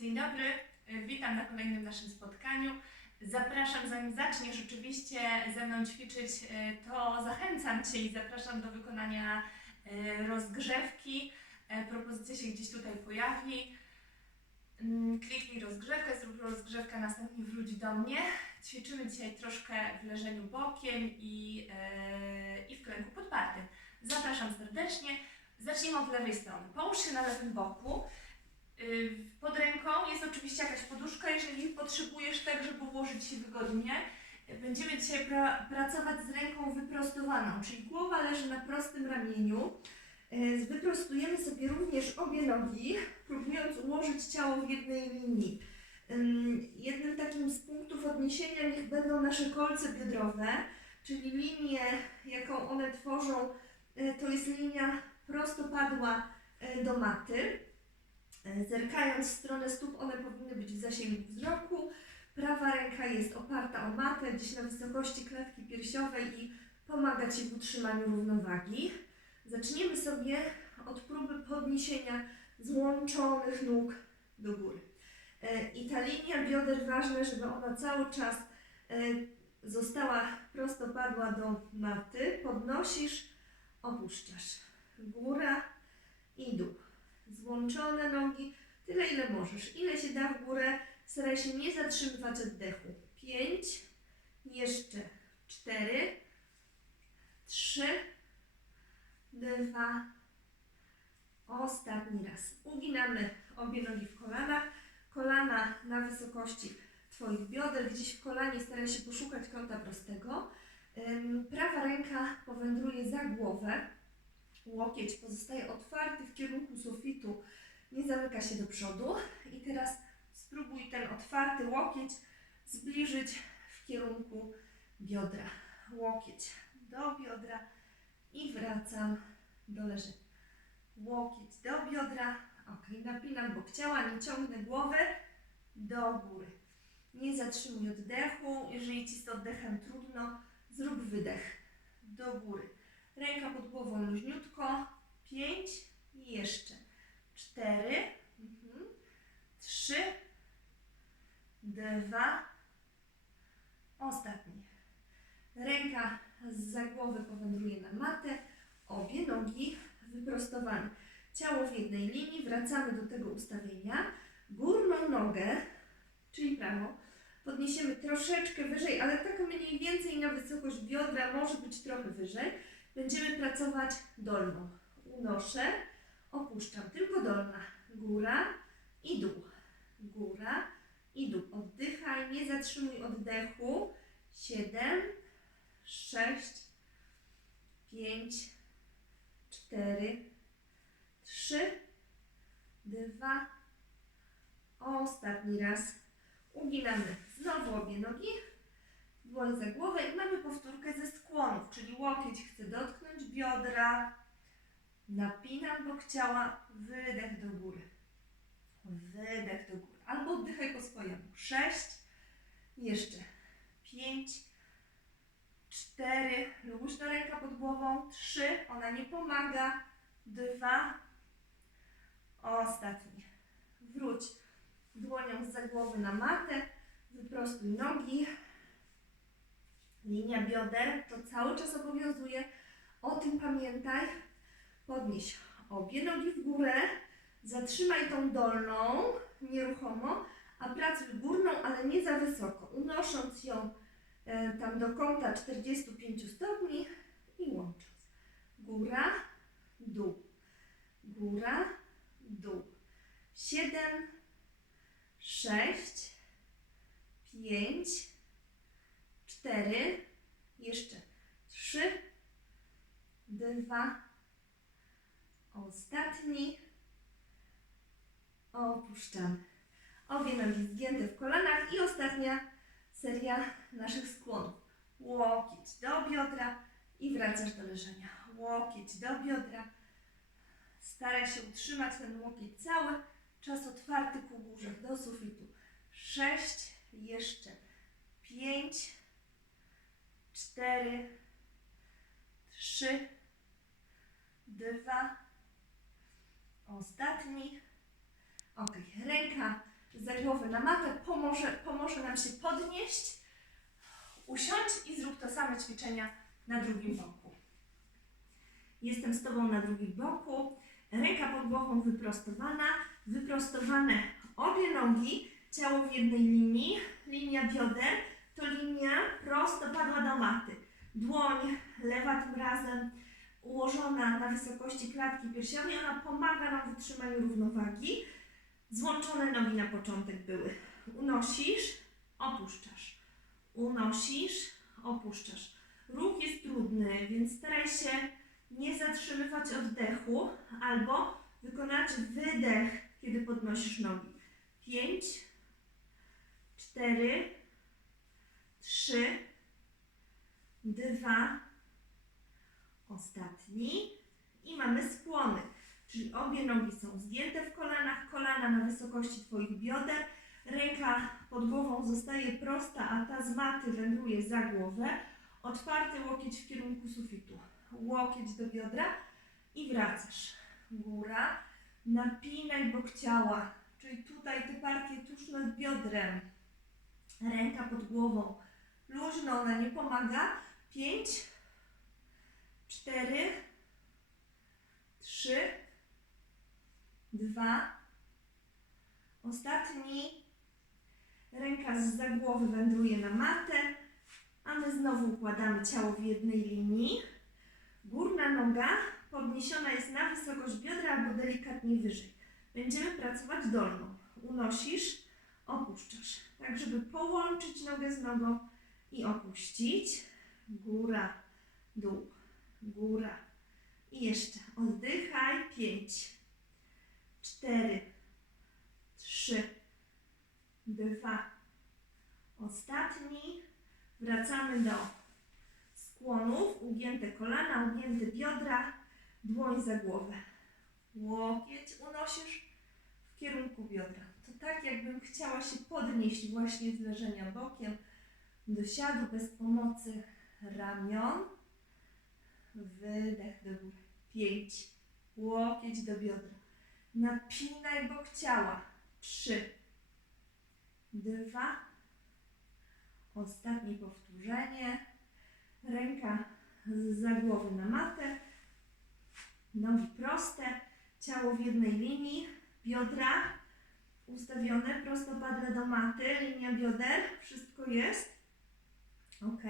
Dzień dobry, y, witam na kolejnym naszym spotkaniu. Zapraszam, zanim zaczniesz oczywiście ze mną ćwiczyć, y, to zachęcam Cię i zapraszam do wykonania y, rozgrzewki. E, Propozycja się gdzieś tutaj pojawi. Mm, Kliknij rozgrzewkę, zrób rozgrzewkę, następnie wróć do mnie. Ćwiczymy dzisiaj troszkę w leżeniu bokiem i, e, i w klęku podpartym. Zapraszam serdecznie. Zacznijmy od lewej strony. Połóż się na lewym boku. Y, Pod ręką jest oczywiście jakaś poduszka, jeżeli potrzebujesz tak, żeby ułożyć się wygodnie. Y, Będziemy dzisiaj pra pracować z ręką wyprostowaną, czyli głowa leży na prostym ramieniu. Y, Wyprostujemy sobie również obie nogi, próbując ułożyć ciało w jednej linii. Ym, Jednym takim z punktów odniesienia niech będą nasze kolce biodrowe, czyli linię, jaką one tworzą, to jest linia prostopadła do maty. E, Zerkając w stronę stóp, one powinny być w zasięgu wzroku. Prawa ręka jest oparta o matę, gdzieś na wysokości klatki piersiowej i pomaga Ci w utrzymaniu równowagi. Zaczniemy sobie od próby podniesienia złączonych nóg do góry. E, I ta linia bioder ważne, żeby ona cały czas e, została prostopadła do maty. Podnosisz, opuszczasz. Góra i dół złączone nogi, tyle ile możesz. Ile się da w górę, staraj się nie zatrzymywać oddechu. Pięć, jeszcze cztery, trzy, dwa, ostatni raz. Uginamy obie nogi w kolanach, kolana na wysokości Twoich bioder, gdzieś w kolanie staraj się poszukać kąta prostego. Prawa ręka powędruje za głowę, Łokieć pozostaje otwarty w kierunku sufitu, nie zamyka się do przodu. I teraz spróbuj ten otwarty łokieć zbliżyć w kierunku biodra. Łokieć do biodra i wracam do leżenia. Łokieć do biodra. Ok, napinam bok ciała, nie ciągnę głowy do góry. Nie zatrzymuj oddechu. Jeżeli Ci z oddechem trudno, zrób wydech do góry. Ręka pod głową luźniutko. Pięć. Jeszcze. Cztery. Mhm. Trzy. Dwa. Ostatni. Ręka za głowy powędruje na matę. Obie nogi wyprostowane. Ciało w jednej linii. Wracamy do tego ustawienia. Górną nogę, czyli prawą, podniesiemy troszeczkę wyżej, ale tak mniej więcej na wysokość biodra, może być trochę wyżej. Będziemy pracować dolną. Unoszę, opuszczam. Tylko dolna. Góra i dół. Góra i dół. Oddychaj, nie zatrzymuj oddechu. Siedem, sześć, pięć, cztery, trzy, dwa, ostatni raz. Uginamy znowu obie nogi dłoń za głowę i mamy powtórkę ze skłonów, czyli łokieć chcę dotknąć biodra, napinam bok ciała, wydech do góry, wydech do góry, albo oddychaj po swojemu. Sześć, jeszcze pięć, cztery, luźna ręka pod głową, trzy, ona nie pomaga, dwa, ostatni. Wróć dłonią za głowy na matę, wyprostuj nogi, Linia bioder to cały czas obowiązuje. O tym pamiętaj. Podnieś obie nogi w górę. Zatrzymaj tą dolną nieruchomo, a pracuj górną, ale nie za wysoko. Unosząc ją e, tam do kąta 45 stopni i łącząc. Góra, dół. Góra, dół. 7, 6, 5, cztery, jeszcze trzy, dwa, ostatni, opuszczamy. Obie nogi zgięte w kolanach i ostatnia seria naszych skłonów. Łokieć do biodra i wracasz do leżenia. Łokieć do biodra. Staraj się utrzymać ten łokieć cały czas otwarty ku górze, do sufitu. Sześć, jeszcze pięć, cztery, trzy, dwa, ostatni. Ok, ręka głowę na matę, pomoże, pomoże nam się podnieść, usiądź i zrób to same ćwiczenia na drugim boku. Jestem z Tobą na drugim boku, ręka pod głową wyprostowana, wyprostowane obie nogi, ciało w jednej linii, linia bioder to linia prosto padła do maty. Dłoń lewa tym razem ułożona na wysokości klatki piersiowej, ona pomaga nam w utrzymaniu równowagi. Złączone nogi na początek były. Unosisz, opuszczasz. Unosisz, opuszczasz. Ruch jest trudny, więc staraj się nie zatrzymywać oddechu albo wykonać wydech, kiedy podnosisz nogi. 5, 4, 3, 2, ostatni i mamy skłony. Czyli obie nogi są zgięte w kolanach, kolana na wysokości Twoich bioder, ręka pod głową zostaje prosta, a ta z maty wędruje za głowę, otwarty łokieć w kierunku sufitu, łokieć do biodra i wracasz. Góra, napinaj bok ciała, czyli tutaj te partie tuż nad biodrem, ręka pod głową, luźno, ona nie pomaga. 5, 4, 3, 2, ostatni. Ręka z za głowy wędruje na matę, a my znowu układamy ciało w jednej linii. Górna noga podniesiona jest na wysokość biodra albo delikatnie wyżej. Będziemy pracować dolną. Unosisz, opuszczasz. Tak, żeby połączyć nogę z nogą i opuścić. Góra, dół, góra. I jeszcze oddychaj. Pięć, cztery, trzy, dwa. Ostatni. Wracamy do skłonów. Ugięte kolana, ugięte biodra. Dłoń za głowę. Łokieć unosisz w kierunku biodra. To tak, jakbym chciała się podnieść właśnie z leżenia bokiem do siadu bez pomocy ramion. Wydech do góry. Pięć. Łokieć do biodra. Napinaj bok ciała. Trzy. Dwa. Ostatnie powtórzenie. Ręka za głowy na matę. Nogi proste. Ciało w jednej linii. Biodra ustawione prostopadle do maty. Linia bioder. Wszystko jest. Ok.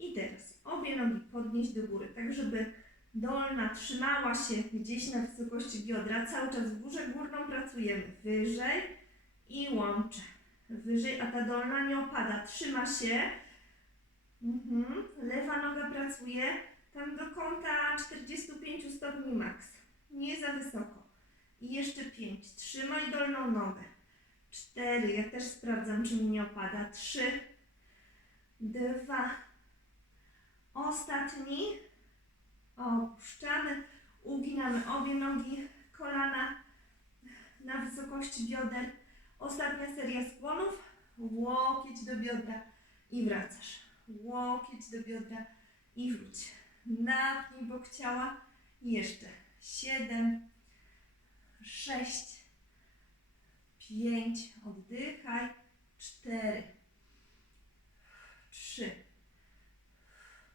I teraz obie nogi podnieść do góry, tak żeby dolna trzymała się gdzieś na wysokości biodra. Cały czas w górze górną pracujemy. Wyżej i łączę. Wyżej, a ta dolna nie opada. Trzyma się. Mhm. Lewa noga pracuje tam do kąta 45 stopni maks. Nie za wysoko. I jeszcze 5. Trzymaj dolną nogę. 4. Ja też sprawdzam, czy mi nie opada. 3. 2. Ostatni. Opuszczamy. Uginamy obie nogi, kolana na wysokości bioder. Ostatnia seria skłonów. Łokieć do biodra i wracasz. Łokieć do biodra i wróć. Napnij bok ciała. Jeszcze. Siedem, sześć, pięć. Oddychaj. Cztery, trzy,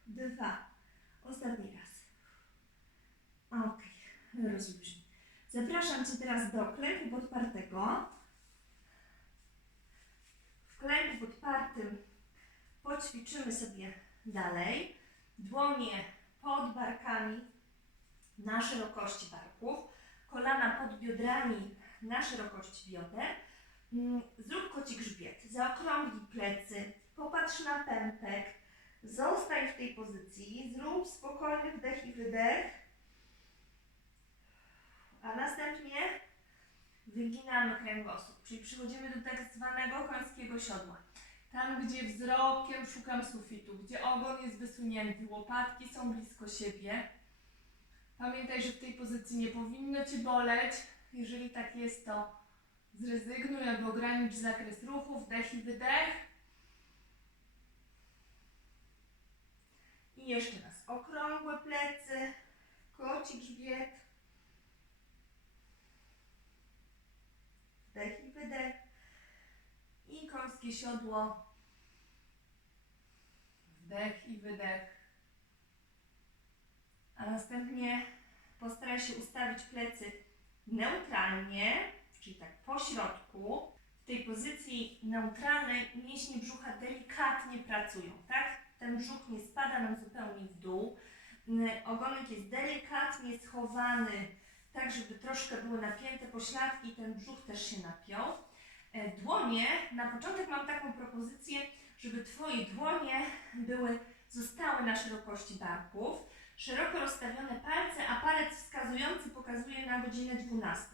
dwa. Ostatni raz. Ok, rozluźnij. Zapraszam Cię teraz do klęku podpartego. W klęku podpartym poćwiczymy sobie dalej. Dłonie pod barkami na szerokości barków, kolana pod biodrami na szerokości bioder. Mm, Zrób koci grzbiet, zaokrąglij plecy, popatrz na pępek, zostań w tej pozycji, zrób spokojny wdech i wydech, a następnie wyginamy kręgosłup, czyli przychodzimy do tak zwanego końskiego siodła. Tam, gdzie wzrokiem szukam sufitu, gdzie ogon jest wysunięty, łopatki są blisko siebie. Pamiętaj, że w tej pozycji nie powinno Cię boleć. Jeżeli tak jest, to zrezygnuj albo ogranicz zakres ruchu, wdech i wydech. Jeszcze raz. Okrągłe plecy, koci grzbiet. Wdech i wydech. wąskie siodło. Wdech i wydech. A następnie postaraj się ustawić plecy neutralnie, czyli tak po środku. W tej pozycji neutralnej mięśnie brzucha delikatnie pracują, tak? Ten brzuch nie spada nam zupełnie w dół. N- Ogonek jest delikatnie schowany, tak żeby troszkę były napięte pośladki ten brzuch też się napiął. E, Dłonie, na początek mam taką propozycję, żeby Twoje dłonie były, zostały na szerokości barków, szeroko rozstawione palce, a palec wskazujący pokazuje na godzinę 12.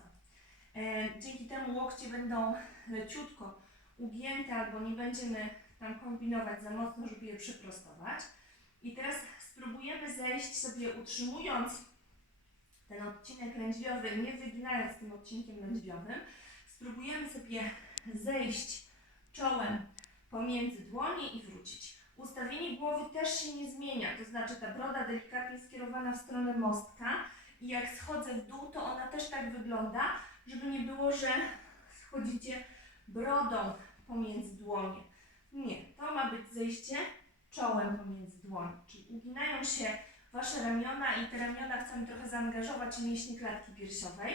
E, Dzięki temu łokcie będą leciutko ugięte albo nie będziemy tam kombinować za mocno, żeby je przyprostować. I teraz spróbujemy zejść sobie utrzymując ten odcinek lędźwiowy, nie wyginając tym odcinkiem lędźwiowym. Spróbujemy sobie zejść czołem pomiędzy dłonie i wrócić. Ustawienie głowy też się nie zmienia, to znaczy ta broda delikatnie skierowana w stronę mostka i jak schodzę w dół, to ona też tak wygląda, żeby nie było, że schodzicie brodą pomiędzy dłonie. Nie, to ma być zejście czołem pomiędzy dłonie, czyli uginają się Wasze ramiona i te ramiona chcemy trochę zaangażować mięśnie klatki piersiowej.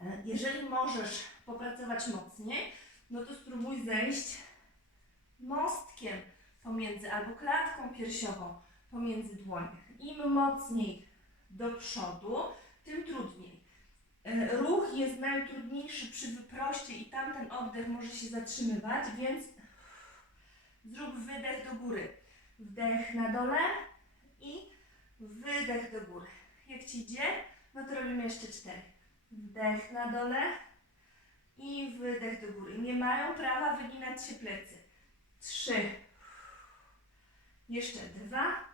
E, Jeżeli możesz popracować mocniej, no to spróbuj zejść mostkiem pomiędzy albo klatką piersiową pomiędzy dłonie. Im mocniej do przodu, tym trudniej. E, Ruch jest najtrudniejszy przy wyproście i tamten oddech może się zatrzymywać, więc zrób wydech do góry. Wdech na dole i wydech do góry. Jak Ci idzie, no to robimy jeszcze cztery. Wdech na dole i wydech do góry. Nie mają prawa wyginać się plecy. Trzy. Jeszcze dwa.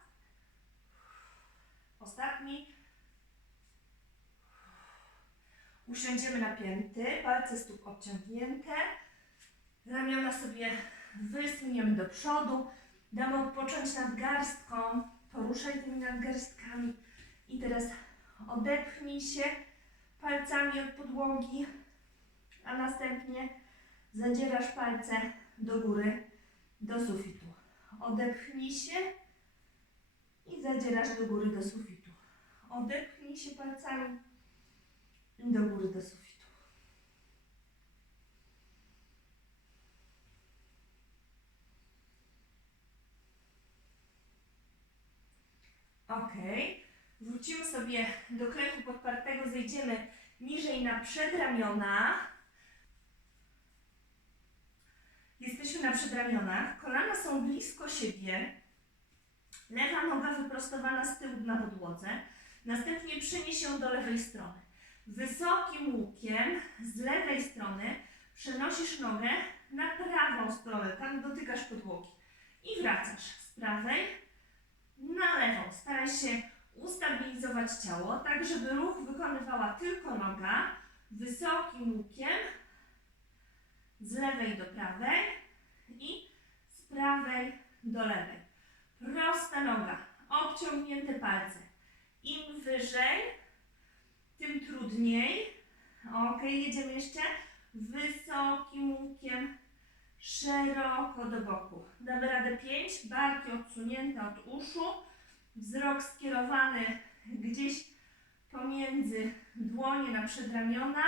Ostatni. Usiądziemy na pięty, palce stóp obciągnięte. Ramiona sobie wysuniemy do przodu. Damy odpocząć nad garstką. Poruszaj tymi nadgarstkami. I teraz odepchnij się palcami od podłogi, a następnie zadzierasz palce do góry, do sufitu. Odepchnij się i zadzierasz do góry, do sufitu. Odepchnij się palcami do góry, do sufitu. Ok. Wrócimy sobie do kręgu podpartego, zejdziemy niżej na przedramiona. Jesteśmy na przedramionach, kolana są blisko siebie, lewa noga wyprostowana z tyłu na podłodze, następnie przenieś się do lewej strony. Wysokim łukiem z lewej strony przenosisz nogę na prawą stronę, tam dotykasz podłogi i wracasz z prawej na lewą. Staraj się ustabilizować ciało, tak żeby ruch wykonywała tylko noga wysokim łukiem z lewej do prawej i z prawej do lewej. Prosta noga, obciągnięte palce. Im wyżej, tym trudniej. Ok, jedziemy jeszcze wysokim łukiem, szeroko do boku. Damy radę 5, barki odsunięte od uszu, wzrok skierowany gdzieś pomiędzy dłonie na przedramiona.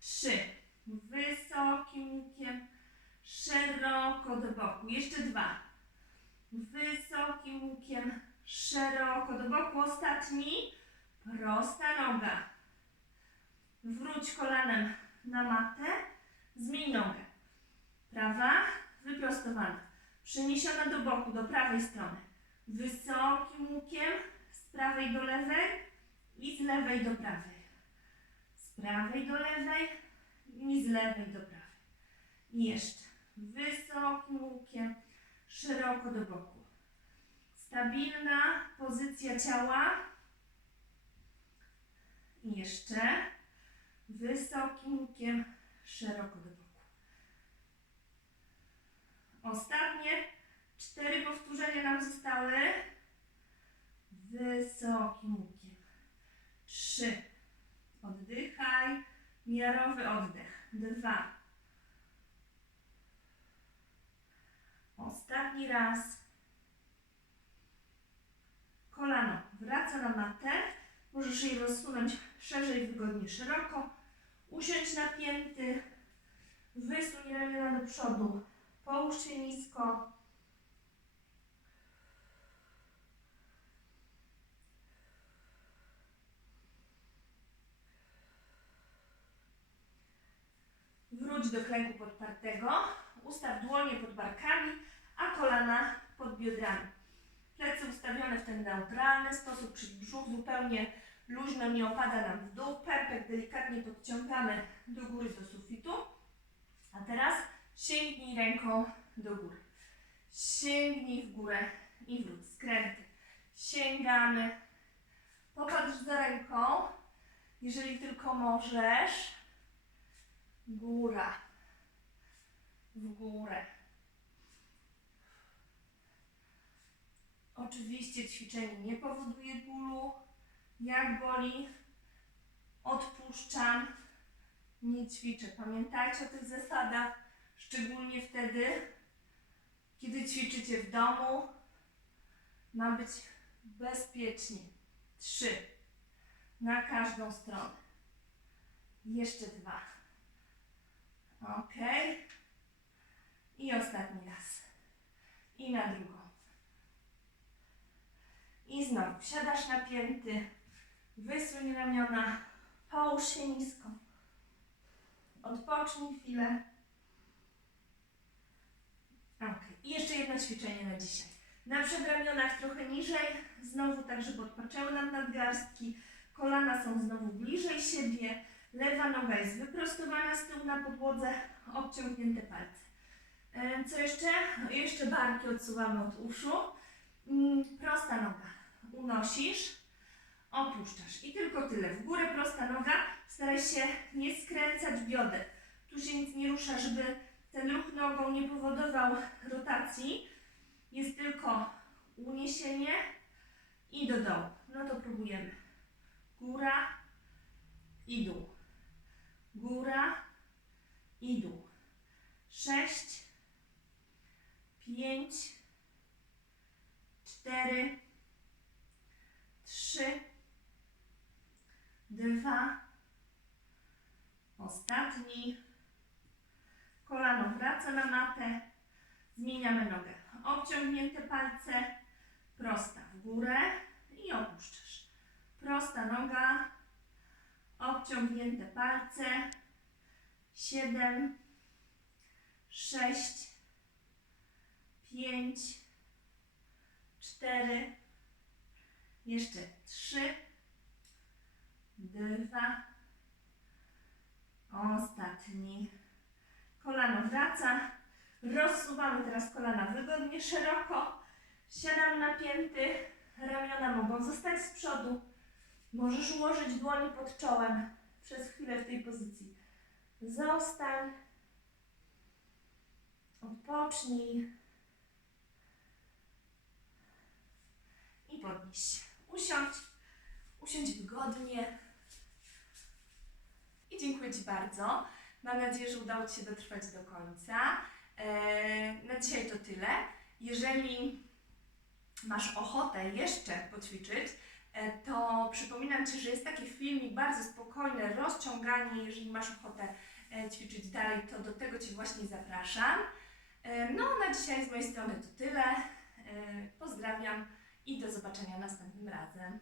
3, wysokim łukiem, szeroko do boku. Jeszcze dwa. Wysokim łukiem, szeroko do boku. Ostatni, prosta noga. Wróć kolanem na matę, zmień nogę. Prawa, wyprostowana. Przeniesiona do boku, do prawej strony. Wysokim łukiem, z prawej do lewej i z lewej do prawej. Z prawej do lewej i z lewej do prawej. Jeszcze wysokim łukiem, szeroko do boku. Stabilna pozycja ciała. Jeszcze wysokim łukiem, szeroko do boku. Ostatnie cztery powtórzenia nam zostały. Wysokim łukiem. Trzy. Oddychaj. Miarowy oddech. Dwa. Ostatni raz. Kolano wraca na matę. Możesz je rozsunąć szerzej, wygodnie, szeroko. Usiądź napięty. Wysuń ramiona do przodu. Połóż się nisko. Wróć do klęku podpartego. Ustaw dłonie pod barkami, a kolana pod biodrami. Plecy ustawione w ten neutralny sposób, czyli brzuch zupełnie luźno nie opada nam w dół. Pępek delikatnie podciągamy do góry, do sufitu. A teraz sięgnij ręką do góry. Sięgnij w górę i wróć. Skręty. Sięgamy. Popatrz za ręką, jeżeli tylko możesz. Góra. W górę. Oczywiście ćwiczenie nie powoduje bólu. Jak boli, odpuszczam. Nie ćwiczę. Pamiętajcie o tych zasadach, szczególnie wtedy, kiedy ćwiczycie w domu. Ma być bezpiecznie. Trzy. Na każdą stronę. Jeszcze dwa. Ok. I ostatni raz. I na drugą. I znowu siadasz napięty. Wysuń ramiona. Połóż się nisko. Odpocznij chwilę. Ok. I jeszcze jedno ćwiczenie na dzisiaj. Na przedramionach trochę niżej. Znowu tak, żeby odpoczęły nam nadgarstki. Kolana są znowu bliżej siebie. Lewa noga jest wyprostowana z tyłu na podłodze, obciągnięte palce. E, Co jeszcze? Jeszcze barki odsuwamy od uszu. Mm, Prosta noga. Unosisz, opuszczasz. I tylko tyle. W górę prosta noga. Staraj się nie skręcać bioder. Tu się nic nie rusza, żeby ten ruch nogą nie powodował rotacji. Jest tylko uniesienie i do dołu. No to próbujemy. Góra i dół. Góra i dół. Sześć, pięć, cztery, trzy, dwa, ostatni. Kolano wraca na matę. Zmieniamy nogę. Obciągnięte palce, prosta w górę i opuszczasz. Prosta noga, obciągnięte palce. Siedem, sześć, pięć, cztery, jeszcze trzy, dwa, ostatni. Kolano wraca. Rozsuwamy teraz kolana wygodnie, szeroko. Siadam napięty. Ramiona mogą zostać z przodu. Możesz ułożyć dłonie pod czołem przez chwilę w tej pozycji. Zostań. Odpocznij. I podnieś się. Usiądź. Usiądź wygodnie. Dziękuję Ci bardzo. Mam nadzieję, że udało Ci się dotrwać do końca. Eee, na dzisiaj to tyle. Jeżeli masz ochotę jeszcze poćwiczyć, e, to przypominam Ci, że jest taki filmik bardzo spokojne, rozciąganie. Jeżeli masz ochotę e, ćwiczyć dalej, to do tego Cię właśnie zapraszam. E, No, na dzisiaj z mojej strony to tyle. E, Pozdrawiam i do zobaczenia następnym razem.